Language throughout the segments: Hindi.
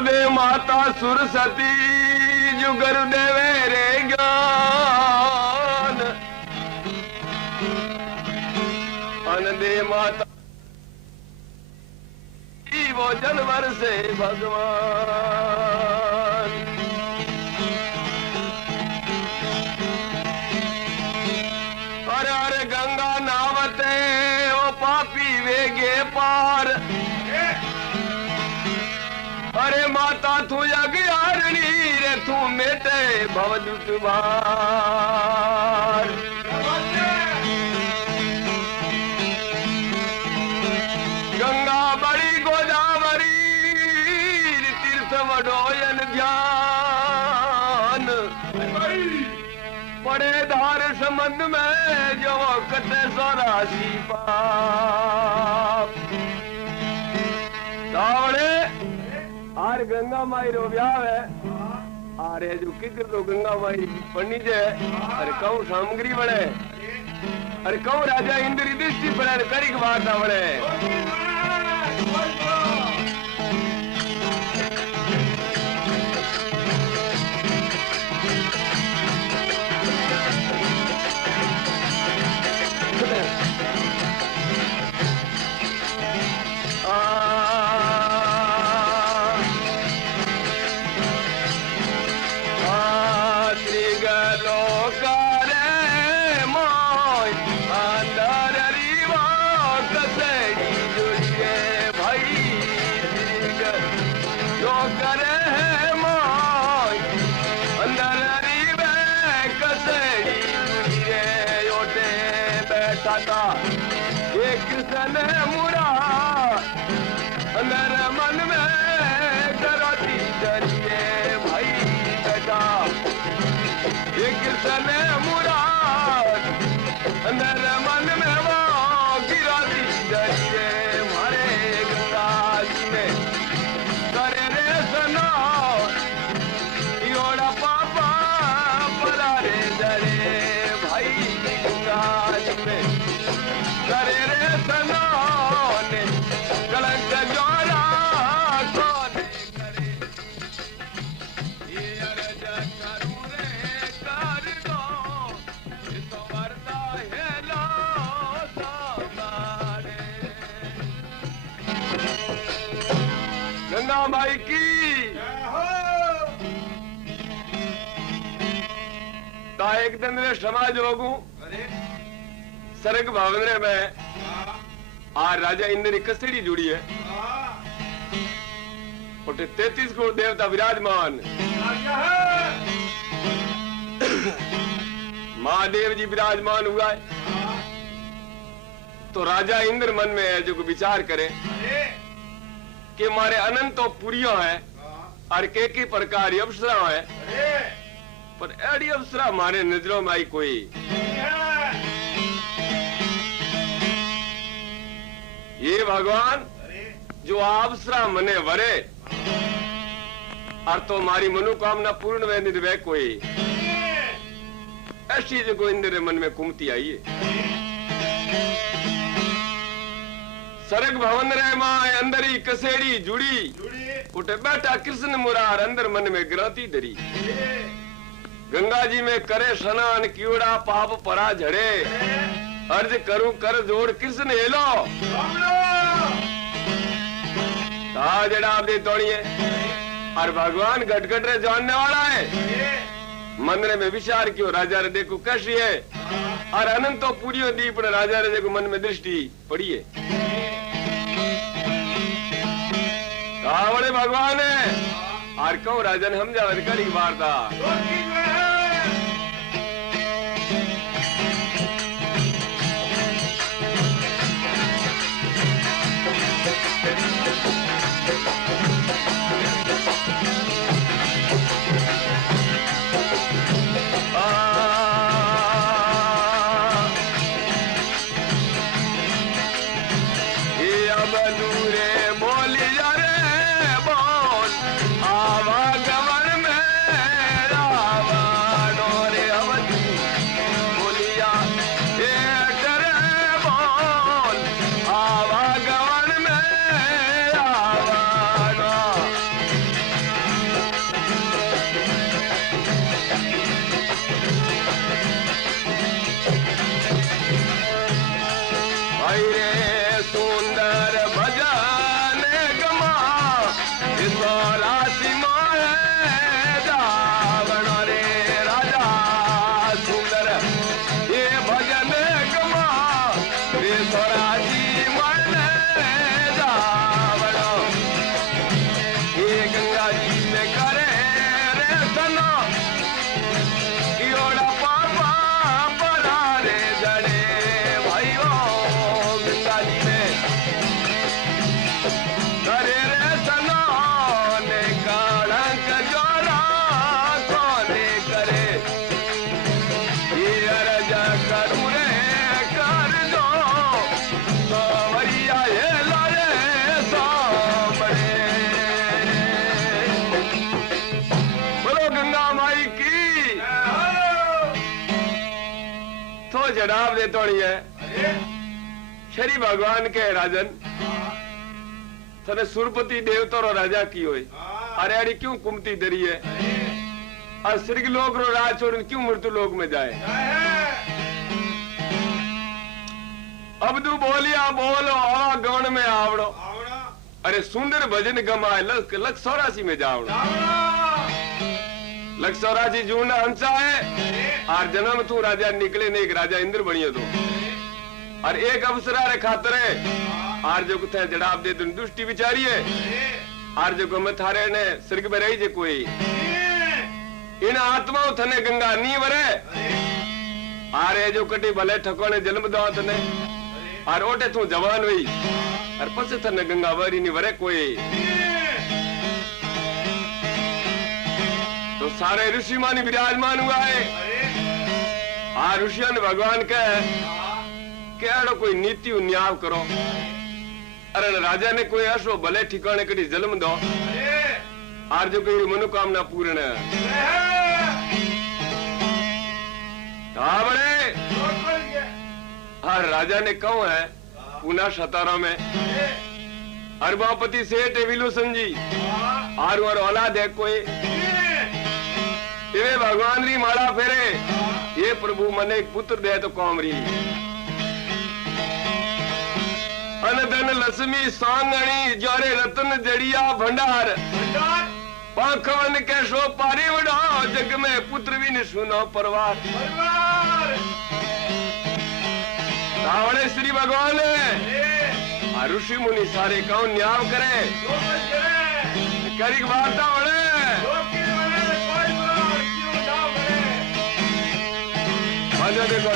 गुरुदेव माता सुरसती जो गुरुदेव रे ज्ञान अनदे माता वो जनवर से भगवान अरे अरे गंगा नावते ओ पापी वेगे पार अरे माता तू यज्ञारणी रे तू मेटे भवदुत भार गंगा बड़ी गोदावरी तीर्थ वडोयन ध्यान पड़े धार संबंध में जो कटे सौरासी पाप तावड़े आर गंगा माई रो ब्याह है आरे जो किकर तो गंगा माई पढ़नी जे अरे कहूं सामग्री बने अरे कहूं राजा इंद्र दृष्टि पर करी बात बने ये कृष्ण मुरा अंदर मन में करती डरिए भाई बेटा ये कृष्ण मुरा अंदर मन में वो गिरती डरिए हमारे गंगा जी में करे रे सना योड़ा पापा परा रे डरे भाई गंगा जी में करे रे सनाने कलंक जोरा कौन करे ये अर्ज करूं रे कर दो ये तो मरता है लो सामारे गंगा माई की का एक दिन रे समाज लोगों सरग भवन में आज राजा इंद्र की कसेड़ी जुड़ी है और 33 करोड़ देवता विराजमान महादेव जी विराजमान हुआ है तो राजा इंद्र मन में है जो विचार करे कि हमारे अनंत तो पुरियों है और के प्रकार अप्सरा है पर एडी अप्सरा हमारे नजरों में आई कोई ये भगवान जो अप्सरा मने वरे और तो हमारी मनोकामना पूर्ण व निर्भय कोई ऐसी जो इंद्र मन में कुमती आई है सरग भवन रे मां अंदर ही कसेड़ी जुड़ी उठे बैठा कृष्ण मुरार अंदर मन में गिराती डरी गंगा जी में करे स्नान कीड़ा पाप परा झड़े अर्ज करूं कर जोड़ कृष्ण हेलो जड़ा आप दे तोड़िए और भगवान घटघट रे जानने वाला है मंदिर में विचार क्यों राजा रे देखो कैसी है और अनंतो पूरी दीप राजा रे देखो मन में दृष्टि पड़ी है बड़े भगवान है और कहूं राजा ने हम जा करी वार्ता सुंदर भजन गमा राशि माए जावण रे राजा सुंदर ये भजन गमा राशि मन जावण ये गंगा जी में करे रे सना योड़ा पापा परा रे जड़े भाइयों गंगा जी में करे रे सना ने काड़क जोड़ा कोने करे ये अर्जा करूं रे कर दो सवरिया ये लारे सामने बोलो गंगा माई की तो जवाब दे तोड़ी है श्री भगवान के राजन तने सुरपति देवता रो राजा की होए अरे अरे क्यों कुमती दरी है और स्वर्ग लोक रो राज छोड़ क्यों मृत्यु लोक में जाए अब तू बोलिया बोलो आवा गौण में आवड़ो अरे सुंदर भजन गमाए लख 84 में जावड़ो लख 84 जून हंसा है और जन्म तू राजा निकले ने एक राजा इंद्र बनियो तो और एक अवसरा रे खातर आर जो कुछ जवाब दे तुम दुष्टि विचारी है आर जो को थारे ने स्वर्ग में रही जे कोई इन आत्माओं थने गंगा नी वरे आरे जो कटी भले ठकोने जन्म दो तने और ओटे तू जवान हुई और पसे थने गंगा वरी नी वरे कोई तो सारे ऋषि मानी विराजमान हुआ है आ ऋषियों ने भगवान केड़ो कोई नीति न्याय करो अरे राजा ने कोई ऐसो भले ठिकाने कटी जन्म दो आर जो कोई मनोकामना पूर्ण बड़े हर राजा ने कहो है पूना सतारा में अरबापति सेठ विलोसन जी आर औलाद है कोई इवे भगवान री माला फेरे ये प्रभु मने एक पुत्र दे तो कौम री अनधन लक्ष्मी सांगणी जोरे रतन जड़िया भंडार पाखवन के सो पारी वडो जग में पुत्र भी न सुनो परवार रावणे श्री भगवान ऋषि मुनि सारे कौन न्याय करे करी वार्ता वड़े मजा देखो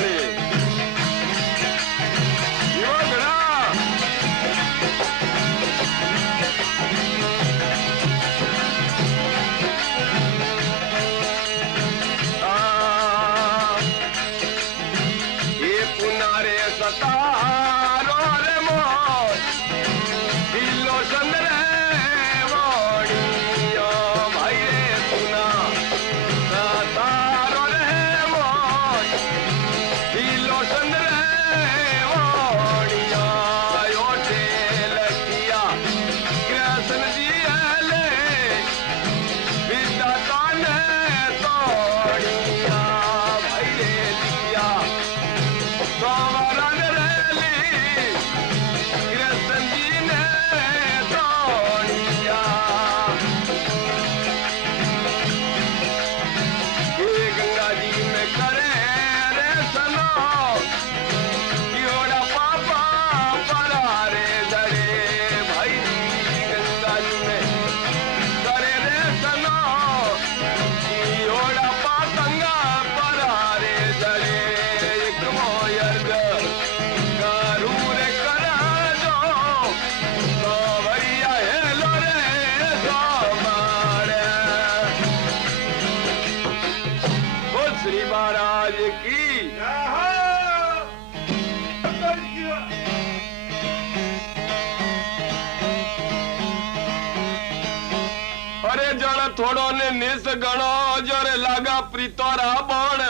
थोड़ो ने निस गणो जोरे लागा प्रीतोरा बाण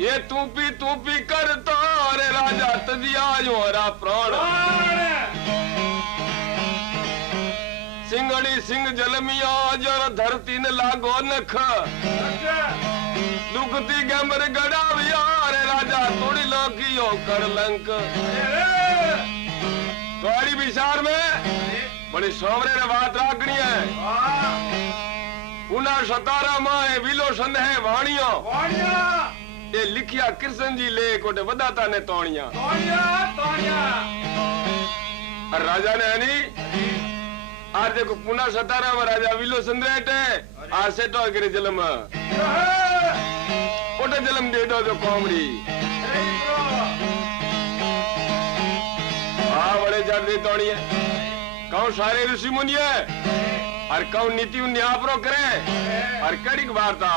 ये तू पी कर तो रे राजा तजिया जोरा प्राण सिंगड़ी सिंह जलमिया जोर धरती ने लागो नख दुखती गमर गड़ाविया रे राजा तोड़ी लोकियो कर लंक बड़ी सोवरे ने बात राखनी है। पुना सतारा माए विलो संदेह वाणियों ये लिखिया कृष्ण जी ले कोटे बदाता ने तोणिया और राजा ने हनी आज देखो पुना सतारा में राजा विलो संदेह है आज से तो अगरे जलम कोटे जलम दे दो जो कोमरी बड़े जाते तोड़िए कौन सारे ऋषि मुनि है और कौन नीति न्यापरो करे और कड़ी वार्ता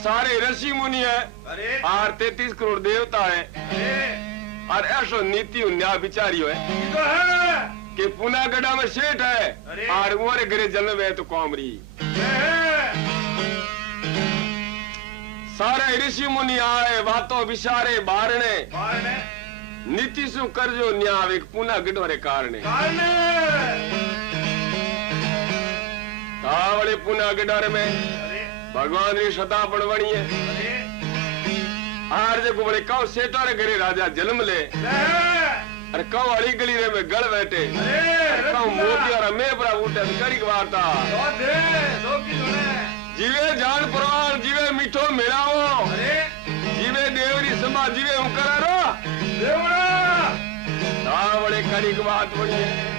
सारे ऋषि मुनि है और 33 करोड़ देवता है और ऐसो नीति न्याय विचारी है कि पुना गढ़ा में सेठ है और उमरे घरे जन्म है तो कौमरी सारे ऋषि मुनि आए बातों विचारे बारने नीति सु कर जो न्याय एक पुना गढ़ोरे कारणे तावड़े पुना गढ़ारे में भगवान री सदा पड़वणी है आर जे बड़े कौ सेठारे घरे राजा जन्म ले अरे कौ अड़ी गली रे में गल बैठे कौ मोती और मैं बरा उठे कड़ी वार्ता जीवे जान प्रवान जीवे मीठो मिलाओ जीवे देवरी समा जीवे हूं करारो बड़े कड़ी बात बड़ी है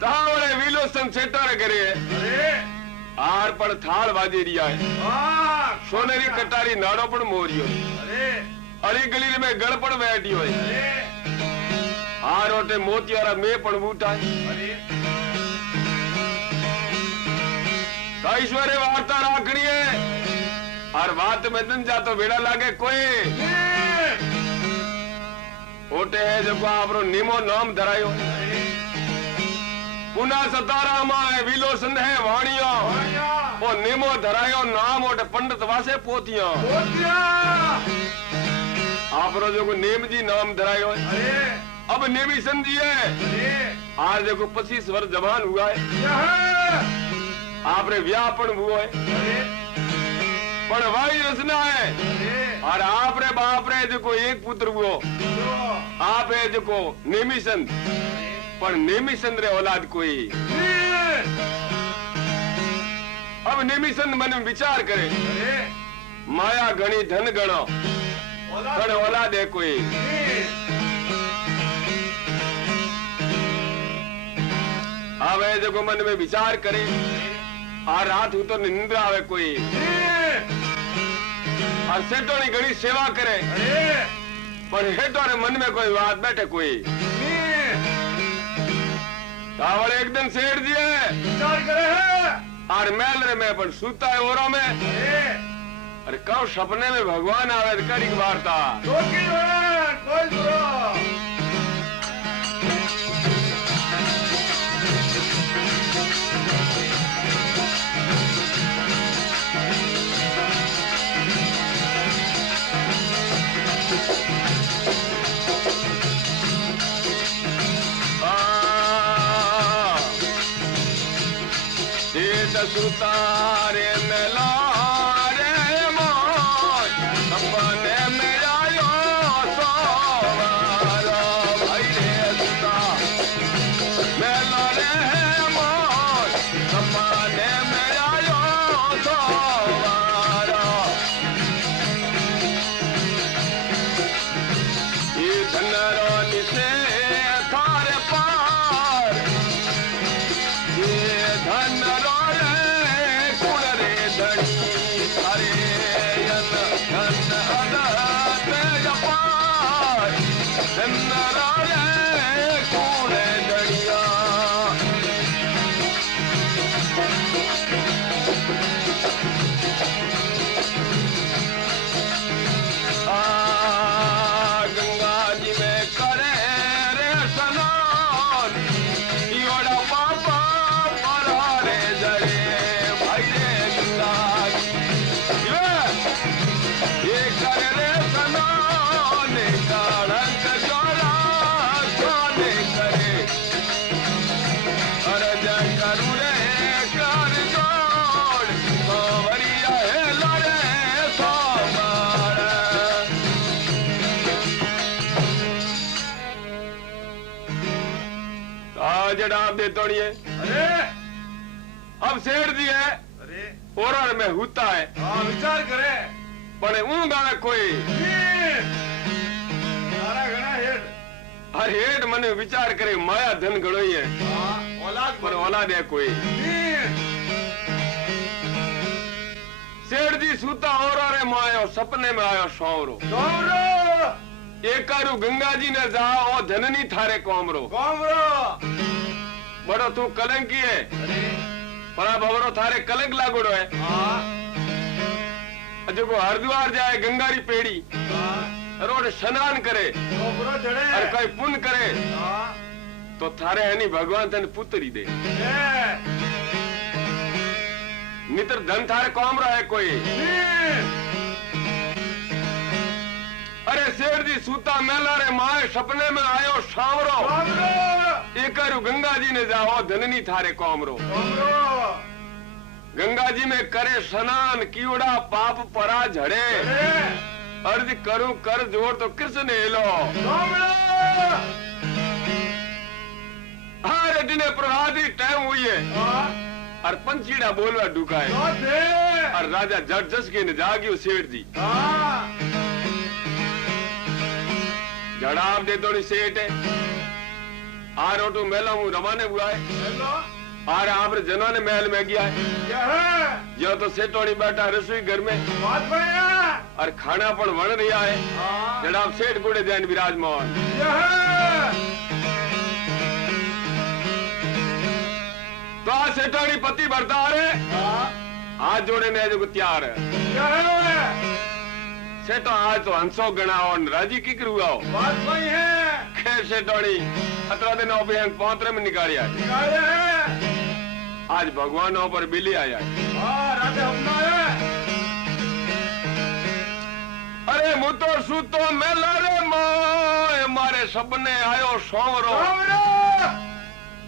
तावड़े वीलो संसेटर करे आर पर थाल बाजे रिया है सोनेरी कटारी नाड़ो पर मोरियो अली गली में गड़पड़ बैठियो है आर ओटे मोतियारा में पण बूटा है ईश्वरे वार्ता राखनी है और बात में दिन जा तो बेड़ा लागे कोई ओटे है जब आपरो निमो नाम धरायो पुना सतारा माए विलो संदेह वाणिया वो निमो धरायो नाम ओटे पंडित वासे पोतिया आपरो जो नेम जी नाम धरायो अब नेमी संजी है आज देखो 25 वर्ष जवान हुआ है आपरे व्यापन हुआ है पर वाई रचना है और आपरे बाप रे देखो एक पुत्र हुआ आप है देखो नेमिसंद पर नेमिसंद रे औलाद कोई अब नेमिसंद मन में विचार करे माया घणी धन गणो पर औलाद है कोई अब है देखो मन में विचार करे आ रात तो निंद्रा आवे कोई और सेठो ने घणी सेवा करे पर हेठो रे मन में कोई बात बैठे कोई तावड़े एक दिन सेठ दिए विचार करे और मैल रे में पर सूता है ओरो में अरे कब सपने में भगवान आवे कड़ी की वार्ता कोई सुतारे मिला रे मोर सपने में आयो सोवारो भाई रे सुता मिला रे मोर सपने में आयो सोवारो ये धनरो निसे थारे पार ये धनरो जवाब दे तोड़िए अरे अब सेठ जी है अरे और में होता है विचार करे पर ऊंगा कोई सारा घना हेड हर हेड मने विचार करे माया धन घणो ही है औलाद पर औलाद है कोई सेठ जी सूता और मायो सपने में आयो सौरो एकारू गंगा जी ने जाओ धननी थारे कोमरो बड़ो तू कलंकी है परा बवरो थारे कलंक लागोड़ो है जो को हरिद्वार जाए गंगारी पेड़ी रोड स्नान करे और कोई पुण्य करे तो थारे है नहीं भगवान तेन पुत्री दे नितर धन थारे कोमरो है कोई अरे सेठ जी सूता मेला रे माए सपने में आयो शामरो एकारू गंगा जी ने जाओ धननी थारे कोमरो गंगा जी में करे स्नान कीड़ा पाप परा झड़े अर्ज करूं कर जोर तो कृष्ण हेलो अरे दिने प्रभाती टाइम हुई है और पंचीड़ा बोलवा डुकाए और राजा जट जस के ने जागियो सेठ जी जड़ाब दे थोड़ी सेठ है आ रोटू मेला हूँ रवाने हुआ है आर आप जनाने महल में गया है जो तो सेठोड़ी बैठा रसोई घर में और खाना पण बन रहा है जड़ाब सेठ गुड़े जैन विराजमान तो आ सेठोड़ी पति भरता है हाथ जोड़े ने जो तैयार है सेठो आज तो हंसो गणा और राजी की करूगा खैर सेठोड़ी 17 दिन पौतरे में निकालिया आज भगवान पर बिली आया अरे मुतो सूतो मेला रे मारे सपने आयो सोमरो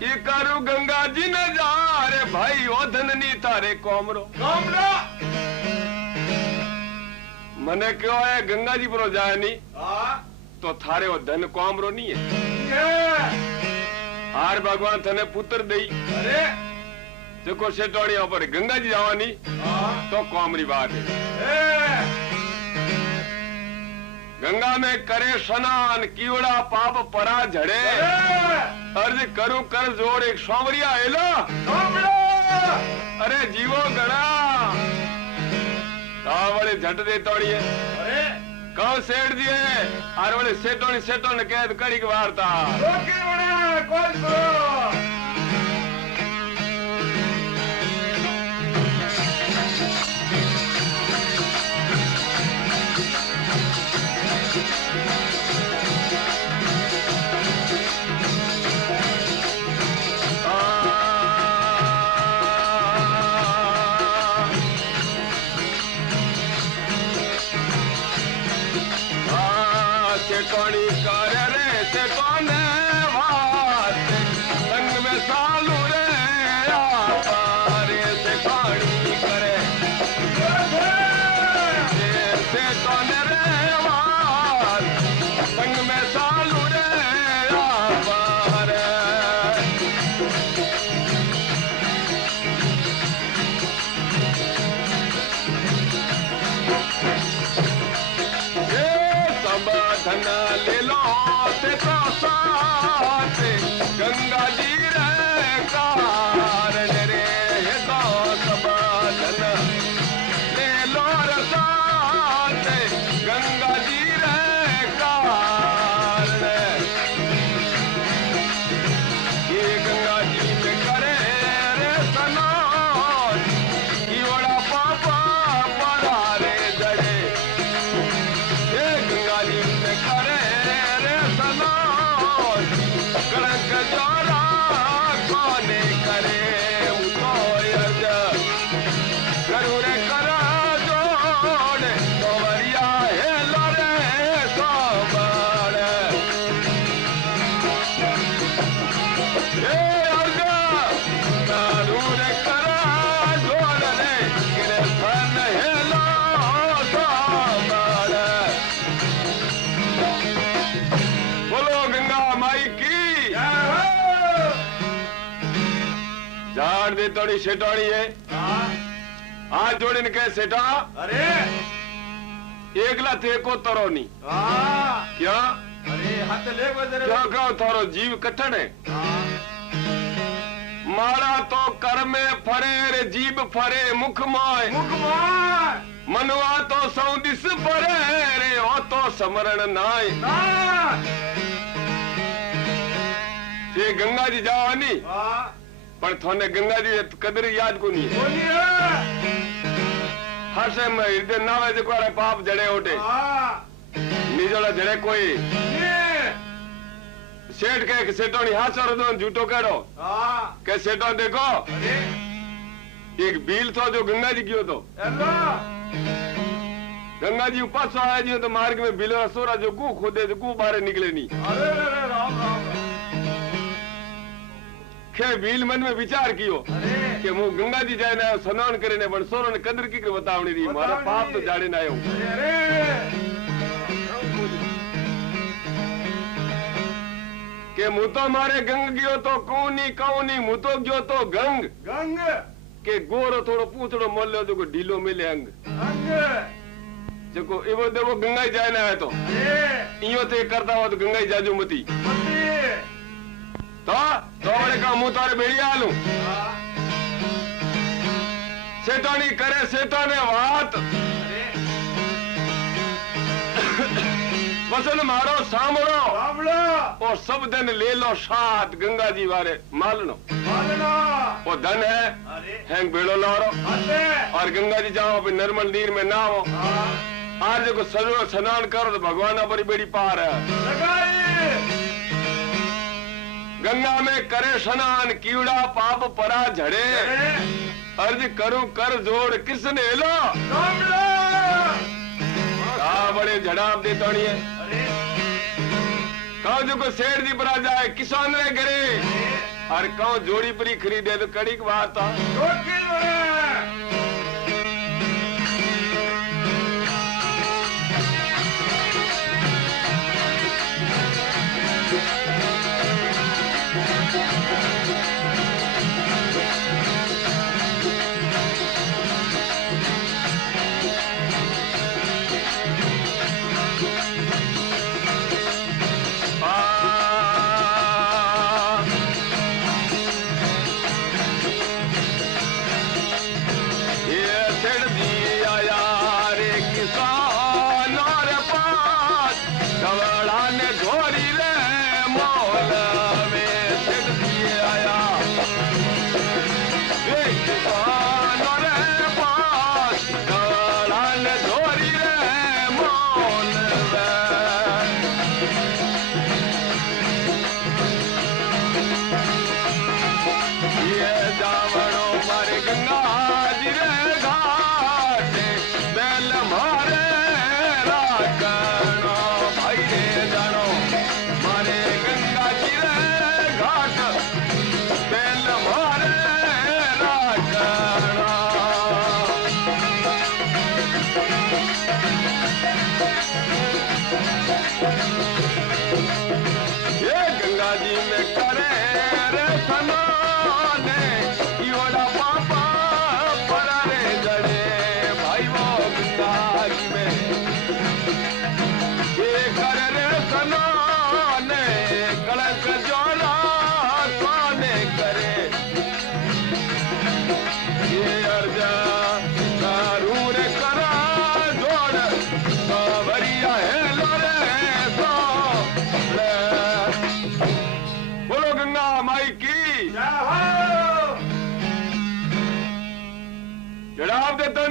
ये करू गंगा जी ने जा रे भाई ओ धननी तारे कोमरो मने क्यों है गंगा जी पर जाए नहीं तो थारे वो धन कोमरो नहीं है हार भगवान थने पुत्र दई अरे देखो सेठोड़िया पर गंगा जी जावानी तो कोमरी बात है गंगा में करे स्नान कीवड़ा पाप परा झड़े अर्ज करूं कर जोड़ एक सोमरिया एलो अरे जीवो गणा वाले झट दे तोड़िए अरे कौन सेठ दिए आर वाले सेठों ने कैद कड़ी की वार्ता सेठोड़ी करे रे सेठोने बात संग में सालू रे रे सेठोड़ी करे सेठोने रे बात संग में सालू रे धना ले लो ते तो साथ गंगा जी रे कारण रे तो सब धना ले लो रे साथ गंगा जी रे कारण ये गंगा जी में करे रे स्नान ये बड़ा पापा पड़ा रे जड़े ये गंगा जी करे रे सनान कड़क जोरा कोने करे उतो यज करू रे करा जोड़ तोवरिया है लरे सोबड़ ए अर्गा करू रे करा जोड़ रे गिरे फन है लो सोबड़ बोलो गंगा माई की जान दे तोड़ी सेठोड़ी है आज जोड़े ने कहे सेठा अरे एकला थे को तरो नहीं क्या अरे हाथ ले क्या कहो थारो जीव कठण है मारा तो कर में फरे रे जीव फरे मुख माय मनवा तो सौदिस फरे रे ओ तो समरण नाय ये गंगा जी जावानी पर थोने गंगा जी कदर याद को नहीं है हर्षे में हृदय नावे जो कोई पाप जड़े उठे निजोला जड़े कोई सेठ के सेठोनी हाथ और दो झूठो करो के सेठो देखो एक बील था जो गंगा जी क्यों तो गंगा जी पास आया जी तो मार्ग में बिलरा सोरा जो कू खोदे जो कू बाहर निकले नहीं अरे राम राम खे बील मन में विचार कियो कि मु गंगा जी जाए ना स्नान करे ने पण सोरो ने कदर की बतावणी री मारा पाप तो जाड़े ना आयो के मु तो मारे गंग गयो तो कौनी मु तो गयो तो गंग गंग के गोरो थोड़ो पूछड़ो मोल्यो जो ढीलो मिले अंग जको एवो देखो गंगा ही जाए ना है तो इयो ते करता हो तो गंगा ही जाजू मती तो बड़े का मुंह तारे बेड़िया आलू सेठानी करे सेठाने बात वसन मारो सामरो और सब धन ले लो साथ गंगा जी वारे मालनो वो धन है हैंग बेड़ो लारो और गंगा जी जाओ अपने निर्मल नीर में ना हो आज को सजो स्नान करो तो भगवान अपनी बेड़ी पार है गंगा में करे स्नान कीड़ा पाप परा झड़े अर्ज करूं कर जोड़ किसने लो बड़े झड़ाप देता नहीं है कहो जो को शेर जी पर आ जाए किसान ने करे और कहो जोड़ी परी खरीदे तो कड़ी की बात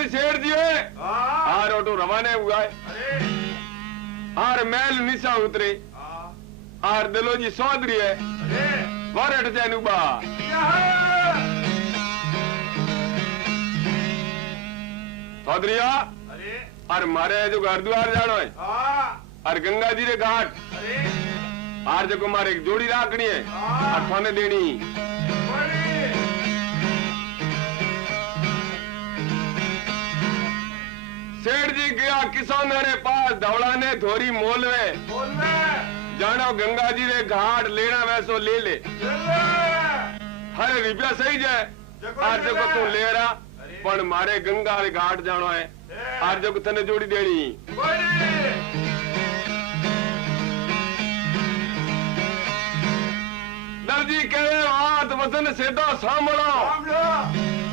शेर जी हार ऑटो रवाना हुआ है हार मैल निशा उतरे हार दिलो जी सौदरी है वरट जैनुबा सौदरिया और मारे जो घर द्वार जानो है और गंगा जी रे घाट और जो मारे एक जोड़ी राखनी है और थाने देनी सेठ जी गया किसान रे पास धवला ने थोड़ी मोल में जानो गंगा जी रे घाट लेना वैसो ले ले हर रुपया सही जाए आज जो तू ले रहा पर मारे गंगा रे घाट जानो है आज जो तने जोड़ी देनी दर्जी कहे हाथ वसन सेठो सांभळो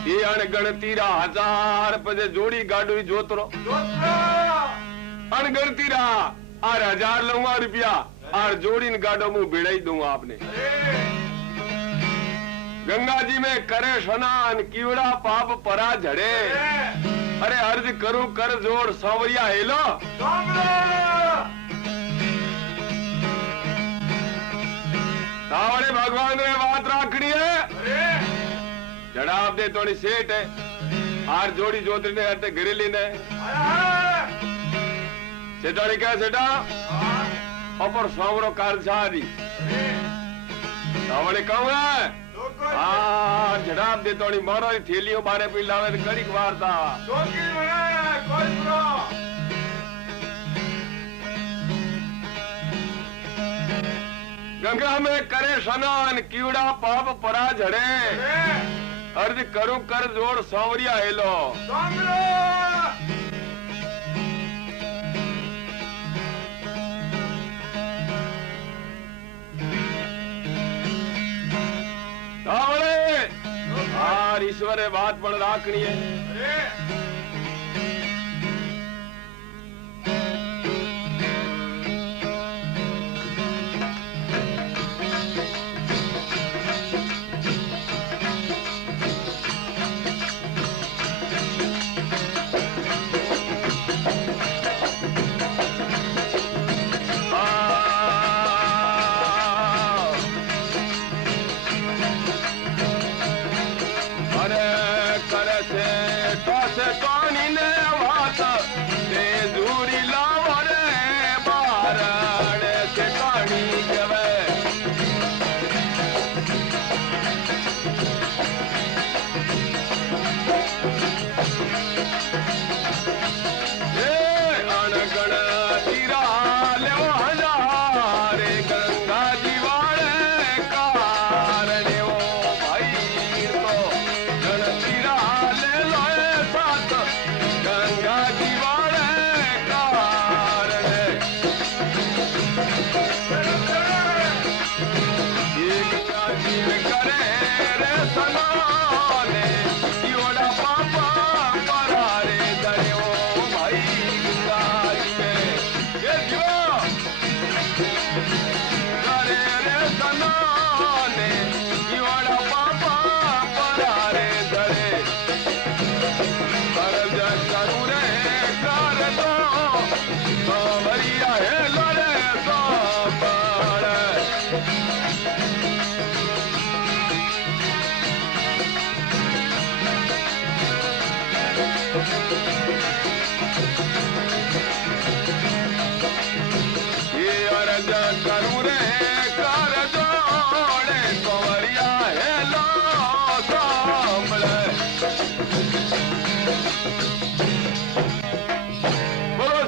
ये अणगणतीरा 1000 पे जोड़ी गाडू जोतरो अणगणतीरा और 1000 लूंगा रुपया और जोड़ी न गाडो मुंह भिड़ाई दूंगा आपने गंगा जी में करे स्नान कीड़ा पाप परा झड़े अरे अर्ज करूं कर जोड़ सांवरिया हेलो सावड़े भगवान ने बात राखनी है जड़ाब दे थोड़ी सेठ है हार जोड़ी जोतरी ने हटे घरे लेने सेठानी क्या सेठा अपर सावरो कार शादी सावड़े कहूँ है जड़ाब दे थोड़ी मारो थैलियों बारे पी लावे तो कड़ी वार्ता गंगा में करे स्नान कीड़ा पाप परा झड़े अर्ज करूं कर जोड़ सांवरिया हेलो ईश्वरे बात पण राखनी है।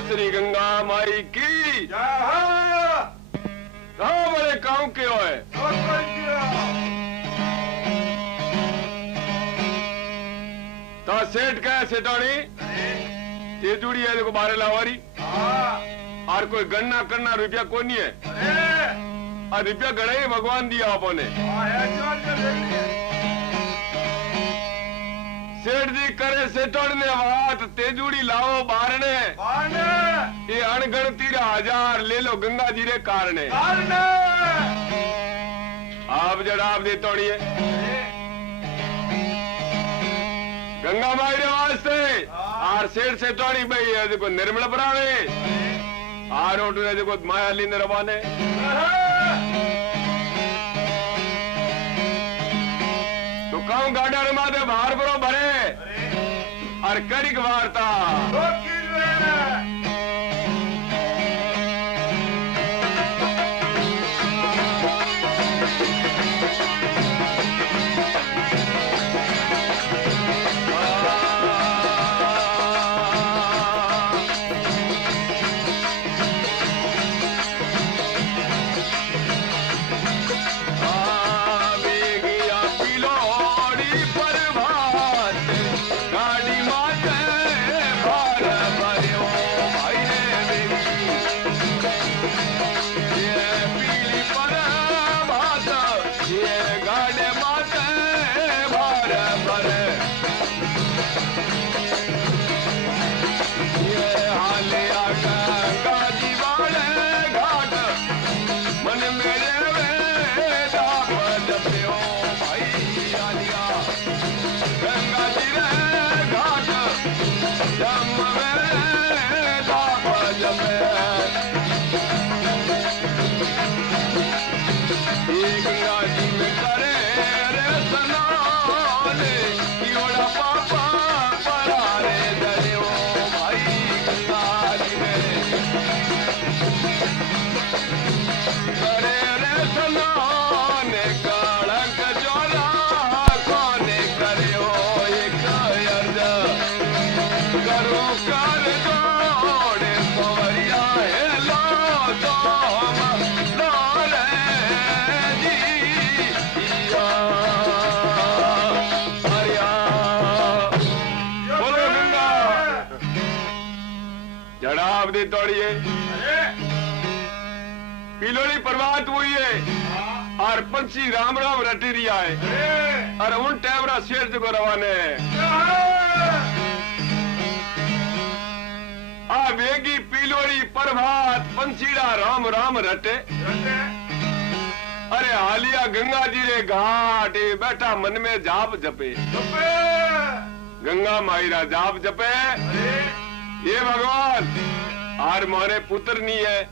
श्री गंगा माई की कहाँ बड़े काम के हो है ता सेठ का सेठानी ते जुड़ी है देखो बारे लावारी और कोई गन्ना करना रुपया कोई नहीं है और रुपया गड़ा ही भगवान दिया आपने सेठ जी करे सेठोड़ ने बात तेजूड़ी लाओ बारने ये अणगणती 1000 ले लो गंगा जी रे कारणे आप जड़ाब दे तोड़िए गंगा माई रे वास्ते आर सेठ से तोड़ी भाई है देखो निर्मल परावे आर ओटू ने देखो माया ली ने रवाने तो कहूं गाड़ा रे माते बाहर बरो भरे और करिक वार्ता जड़ाब दे तोड़िए पिलोड़ी प्रभात हुई है और पंछी राम राम रटी रिया है और उन टैमरा शेर को रवाने आ वेगी पीलोड़ी प्रभात पंछीड़ा राम राम रटे अरे हालिया गंगा जी रे घाट बैठा मन में जाप जपे गंगा माईरा जाप जपे ये भगवान आर मारे पुत्र नहीं है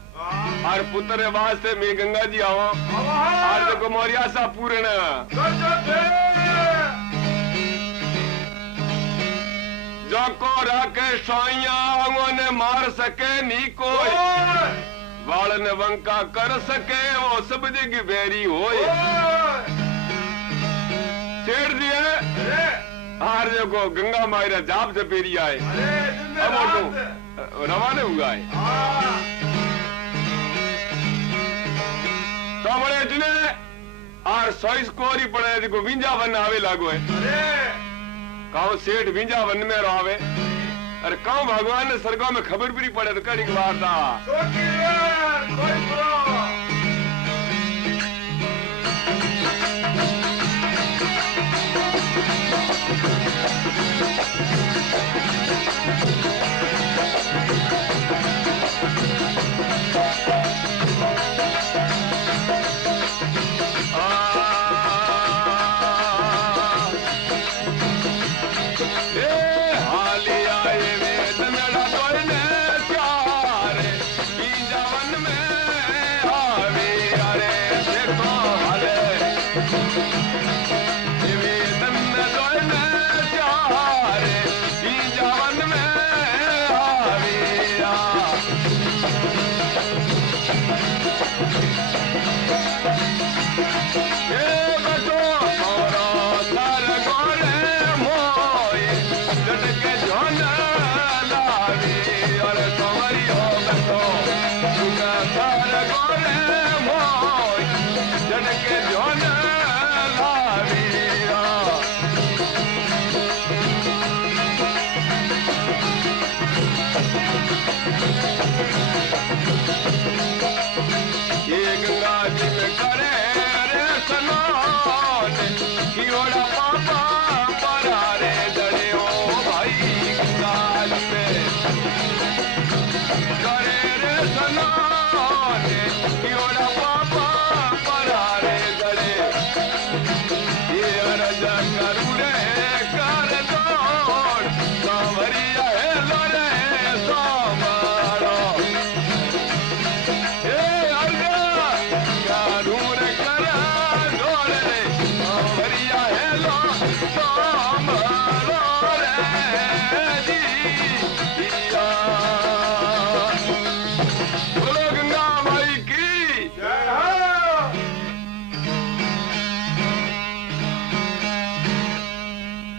और पुत्र वास्ते मैं गंगा जी आवा और देखो मोरिया सा पूर्ण जो को राके सोइया ने मार सके नी कोई वालन वंका कर सके वो सब जग बेरी होए सेठ दिए हार देखो गंगा मायरा जाप जपेरी आए रवाने हुआ है तो बड़े जिने आर सोई स्कोरी पड़े देखो विंजा वन आवे लागो है काउ सेठ विंजा वन में रहे अरे काउ भगवान ने सरगो में खबर भी नहीं पड़े तो कड़ी की बात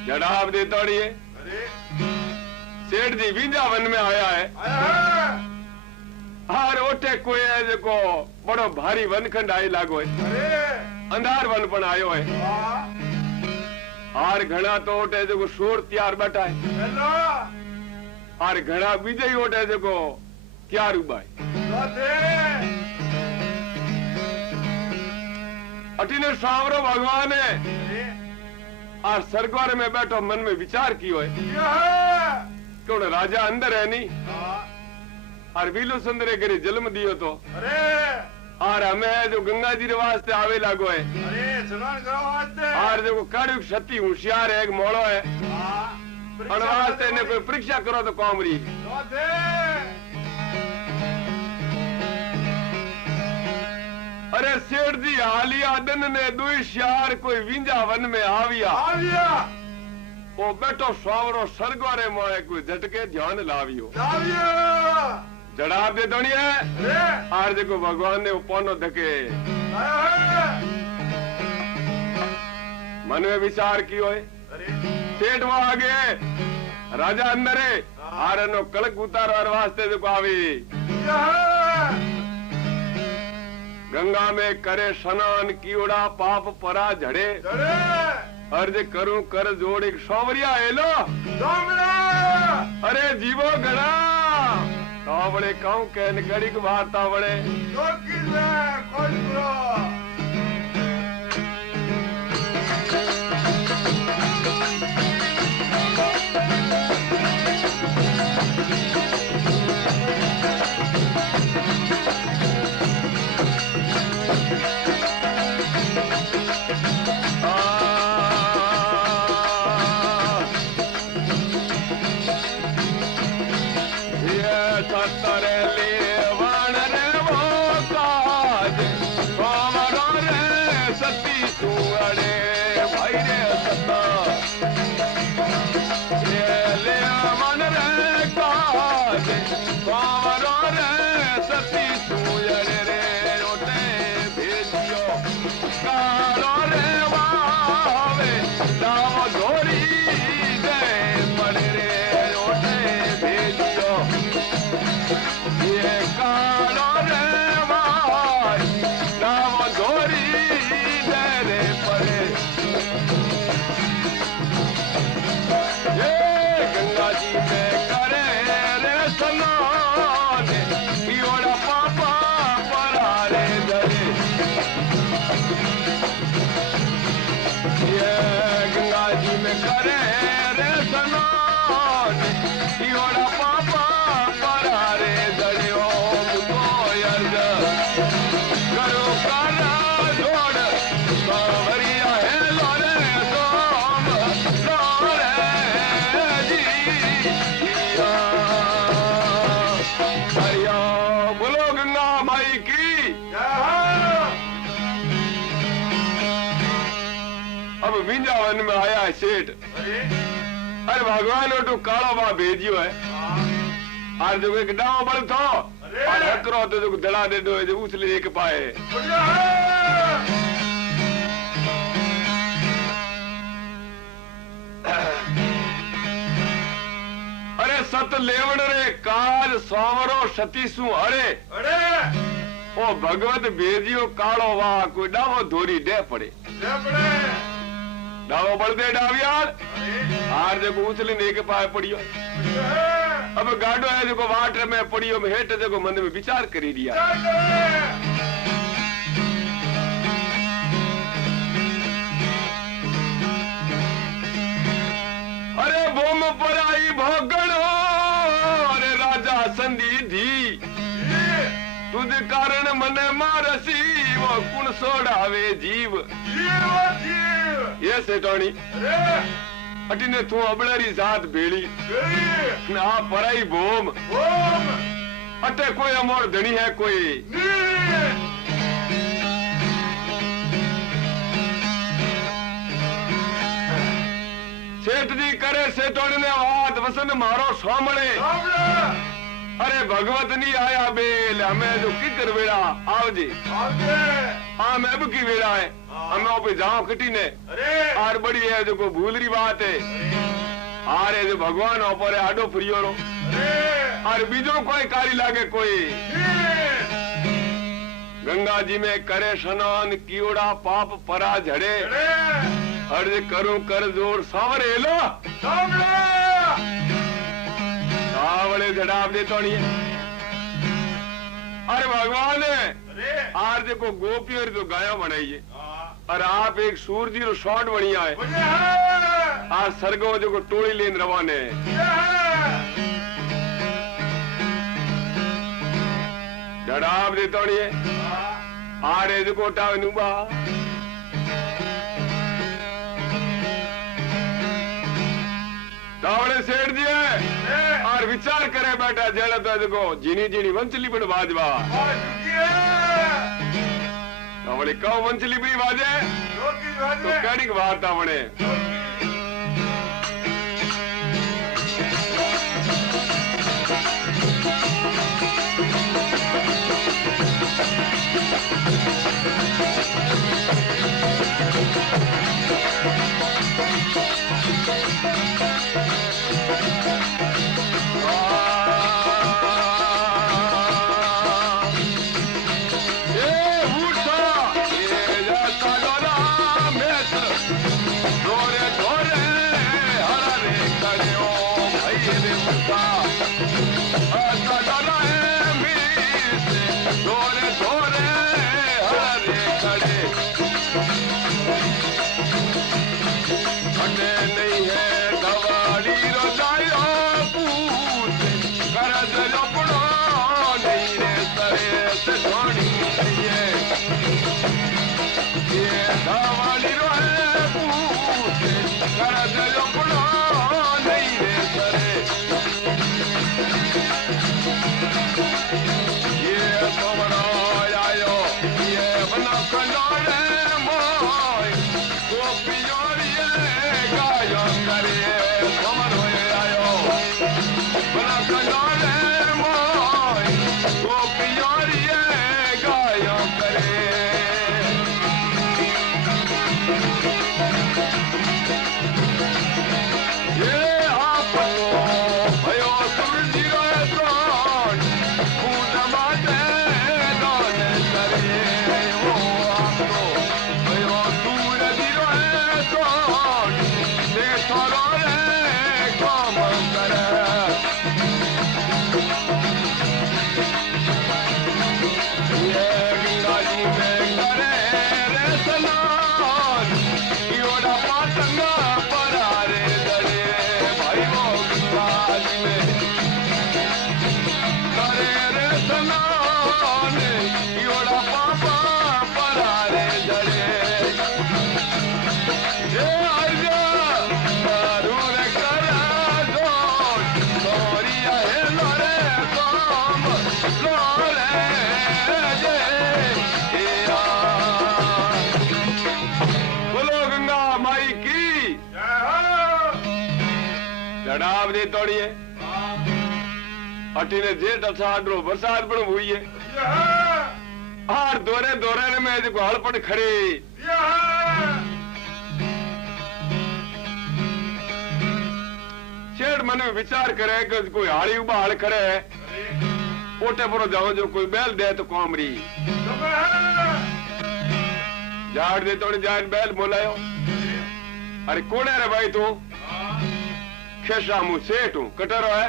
जनाब दे तोड़िए सेठ जी विंजावन में आया है हार ओटे कोई है जो बड़ो भारी वनखंड आई लागो है अंधार वन पण आयो है हार घना तो ओटे जो शोर त्यार बैठा है हार घना बीजे ही ओटे जो त्यार उबा है अटीने सावरो भगवान है और सरगोर में बैठो मन में विचार कियो है क्यों राजा अंदर है नहीं और वीलू सुंदरे करे जन्म दियो तो और हमें जो गंगा जी रे वास्ते आवे लागो है और जो कड़क क्षति होशियार है एक मोड़ो है और वास्ते ने कोई परीक्षा करो तो कौमरी अरे सेठ जी हालिया दिन ने दुई श्यार कोई विंजा वन में आविया वो बैठो सावरो सरगोरे मोए कोई झटके ध्यान लावियो जड़ाब दे दोनिया आर देखो भगवान ने उपोनो धके मन में विचार कियो है सेठ वो आगे राजा अंदर है आरनो कलक उतार वास्ते देखो आवी गंगा में करे स्नान कीड़ा पाप परा झड़े अर्ज करूं कर जोड़ एक सौवरिया हेलो अरे जीवो गड़ा तावड़े कहूं कहन गड़ी वार्ता बड़े कालो रे भाई नाम धोरी रे पड़े ये गंगा जी में करे रे स्नान योड़ा पापा परा रे धरे ये गंगा जी में करे रे स्नान योड़ा पापा परा रे धरे ओम गोयर्ग करो काना जोड़ सावरिया है लोरे सोम लोरे जी हरिया बोलो गंगा माई की अब विंजावन में आया है सेठ अरे भगवान तो कालो बा भेजियो है आज जो एक डाव बल थो और हकरो तो जो दड़ा दे दो जो उसले एक पाए अरे सत लेवण रे काल सोमरो सतीसु अरे ओ भगवत भेजियो कालो वा कोई डावो धोरी दे पड़े डावो बलदे डावियाल आर जो उछली ने के पाए पड़ियो अब गाडो है जो वाटर में पड़ियो में हेठ जो मन में विचार करी दिया अरे बोम पर आई भोगण अरे राजा संधि धी तुझ कारण मने मारसी वो कुण सोड़ावे जीव ये सेठोनी अटीने तू अबड़री जात भेड़ी ना पराई बोम अटे कोई अमोर धनी है कोई सेठ जी करे सेठोनी ने बात वसन मारो सोमणे अरे भगवत नहीं आया बेल हमें जो किकर वेड़ा आवजे हाँ मैं अब की वेड़ा है हमें पे जाओ कटी ने आर बड़ी है जो को भूलरी बात है आरे जो भगवान ऊपर आडो फ्रियोड़ो और बीजो कोई कारी लागे कोई गंगा जी में करे स्नान कियोड़ा पाप परा झड़े अर्ज करूं कर जोर सावरे लो सावले झड़ाव दे तो नहीं अरे भगवान आर जो को गोपी और जो गाया बनाइए और आप एक सूरजी रो शॉट बढ़िया है आज सरगो जो को टोली लेन रवाने झड़ाव दे तो नहीं आरे जो को टावे नुबा तावड़े सेठ जी है और विचार करे बेटा जड़ तो देखो जीनी जीनी वंचली पण बाजवा तावड़े कौ वंचली भी बाजे तो कड़ी बात तावड़े Gloria लड़ाव दे तोड़िए अटी ने जेठ अषाढ़ बरसात पण हुई है आर दोरे दोरे ने मैं जो हड़पट खड़े शेठ मन में विचार करे कि कोई हाड़ी उबा हाल खड़े है ओटे पर जाओ जो कोई बैल दे तो कामरी झाड़ दे तोड़े जान बैल बोलायो अरे कौन है रे भाई तू खेसा मु सेठ हूं कटरो है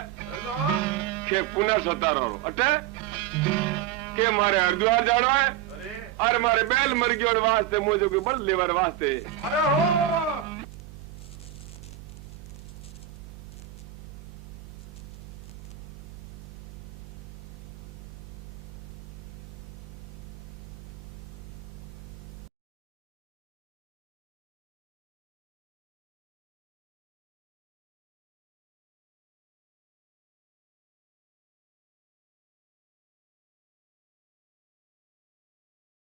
के पुनः सतारो अटे के मारे हरिद्वार जानो है अरे मारे बैल मर गयो वास्ते मुझे कोई बल लेवर वास्ते